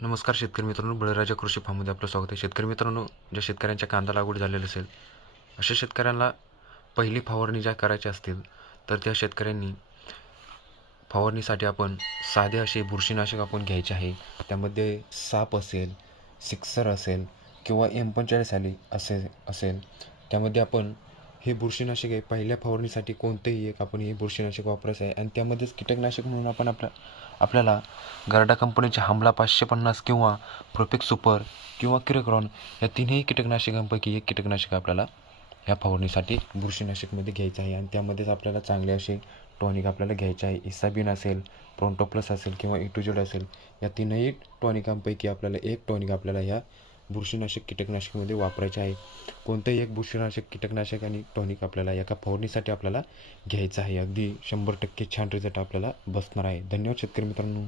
नमस्कार शेतकरी मित्रांनो, बळीराजा कृषी फार्ममध्ये आपलं स्वागत आहे. शेतकरी मित्रांनो, ज्या शेतकऱ्यांच्या कांदा लागवड झालेली असेल अशा शेतकऱ्यांना पहिली फवारणी ज्या करायची असतील तर त्या शेतकऱ्यांनी फवारणीसाठी आपण साधे असे बुरशीनाशक आपण घ्यायचे आहे. त्यामध्ये साप असेल, सिक्सर असेल किंवा M45 असेल. त्यामध्ये आपण हे बुरशीनाशक आहे पहिल्या फवारणीसाठी कोणतेही एक आपण हे बुरशीनाशक वापरायचं आहे. आणि त्यामध्येच कीटकनाशक म्हणून आपण आपल्याला गार्डा कंपनीचे हमला 550 किंवा प्रोपेक्स सुपर किंवा किरोक्रॉन या तीनही कीटकनाशकांपैकी एक कीटकनाशक आपल्याला ह्या फवारणीसाठी बुरशीनाशकमध्ये घ्यायचं आहे. आणि त्यामध्येच आपल्याला चांगले असे टॉनिक आपल्याला घ्यायचे आहे. इसाबिन असेल, प्रोंटो प्लस असेल किंवा इटुजोड असेल, या तीनही टॉनिकांपैकी आपल्याला एक टॉनिक आपल्याला ह्या बुरशीनाशक कीटकनाशकामध्ये वापरायचे आहे. कोणतंही एक बुरशीनाशक कीटकनाशक आणि टॉनिक आपल्याला एका फवारणीसाठी आपल्याला घ्यायचं आहे. अगदी 100% छान रिझल्ट आपल्याला बसणार आहे. धन्यवाद शेतकरी मित्रांनो.